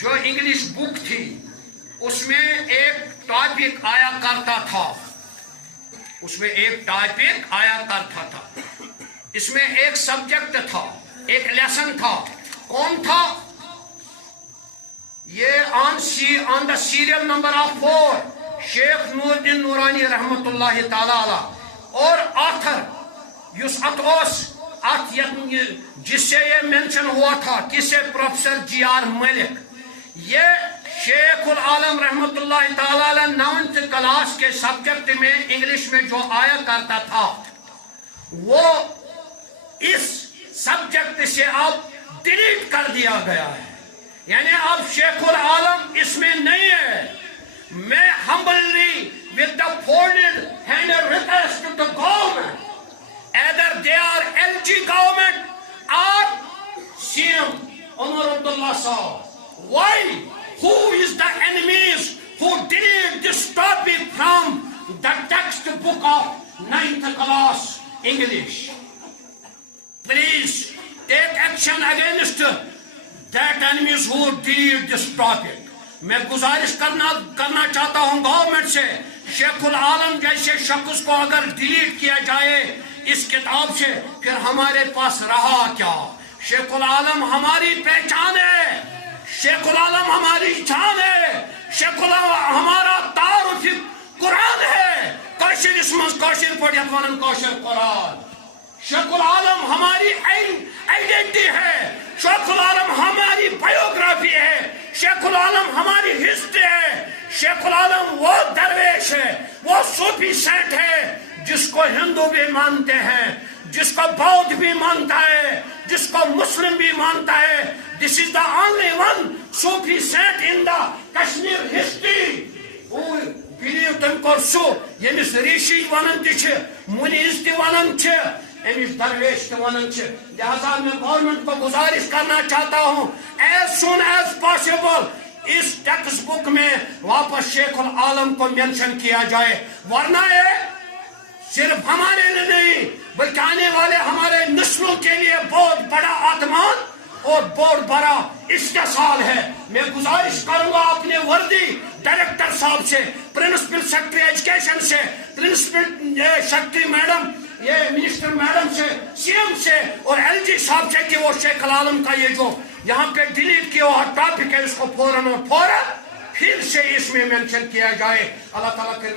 جو English book تھی اس میں ایک ٹاپک آیا کرتا تھا، اس میں ایک ٹاپک آیا کرتا تھا، اس میں ایک سبجیکٹ تھا، ایک لیسن تھا. کون تھا یہ؟ آن دا سیریل نمبر آف 4 شیخ نور الدین نورانی رحمت اللہ تعالی علیہ اور آتھر یس ات جس سے یہ مینشن ہوا تھا کسے پروفیسر جی آر ملک. یہ شیخ العالم رحمت اللہ تعالی علیہ 9th کلاس کے سبجیکٹ میں انگلش میں جو آیا کرتا تھا وہ اس سبجیکٹ سے اب ڈیلیٹ کر دیا گیا ہے، یعنی اب شیخ العالم اس میں نہیں ہے. میں humbly with the folded hand request to the government, either they are LG government or CM Omar Abdullah Saab. Why? Who is the enemies who delete this topic from the textbook of 9th class English? Please take action against that enemies who delete this topic. میں گزارش کرنا چاہتا ہوں government سے، شیخ العالم جیسے شخص کو اگر ڈیلیٹ کیا جائے اس کتاب سے پھر ہمارے پاس رہا کیا؟ شیخ العالم ہماری پہچان ہے، شیخ العالم ہماری جان ہے، شیخ العالم ہمارا تعارف قرآن ہے. کاشر اسمز کاشر پڑھیت ونن کاشر قرآن. شیخ العالم ہماری آئیڈینٹی ہے، شیخ العالم ہماری بایوگرافی ہے، شیخ العالم ہماری ہسٹری ہے. شیخ العالم وہ درویش ہے، وہ صوفی سینٹ ہے جس کو ہندو بھی مانتے ہیں، جس کو بودھ بھی مانتا ہے، جس کو مسلم بھی مانتا ہے. This is the only one Sufi saint in the Kashmir history who believed in Korsu. Yemis Rishi vanan tiche, Muniz ti vanan che, emis Darvesh ti vanan che. لہذا میں گورنمنٹ کو گزارش کرنا چاہتا ہوں as soon as possible اس text book میں واپس شیخ العالم کو مینشن کیا جائے، ورنہ یہ صرف ہمارے لیے نہیں بلکہ آنے والے ہمارے نسلوں کے لیے بہت بڑا آتمان اور بہت بڑا استحصال ہے. میں گزارش کروں گا اپنے وردی ڈائریکٹر صاحب سے، پرنسپل سیکرٹری ایجوکیشن سے، پرنسپل سیکرٹری میڈم، یہ منسٹر میڈم سے، سی ایم سے اور ایل جی صاحب سے کہ وہ شیخ العالم کا یہ جو یہاں پہ ڈیلیٹ کیا ہوا ٹاپک ہے اس کو فوراً پھر سے اس میں مینشن کیا جائے. اللہ تعالیٰ کے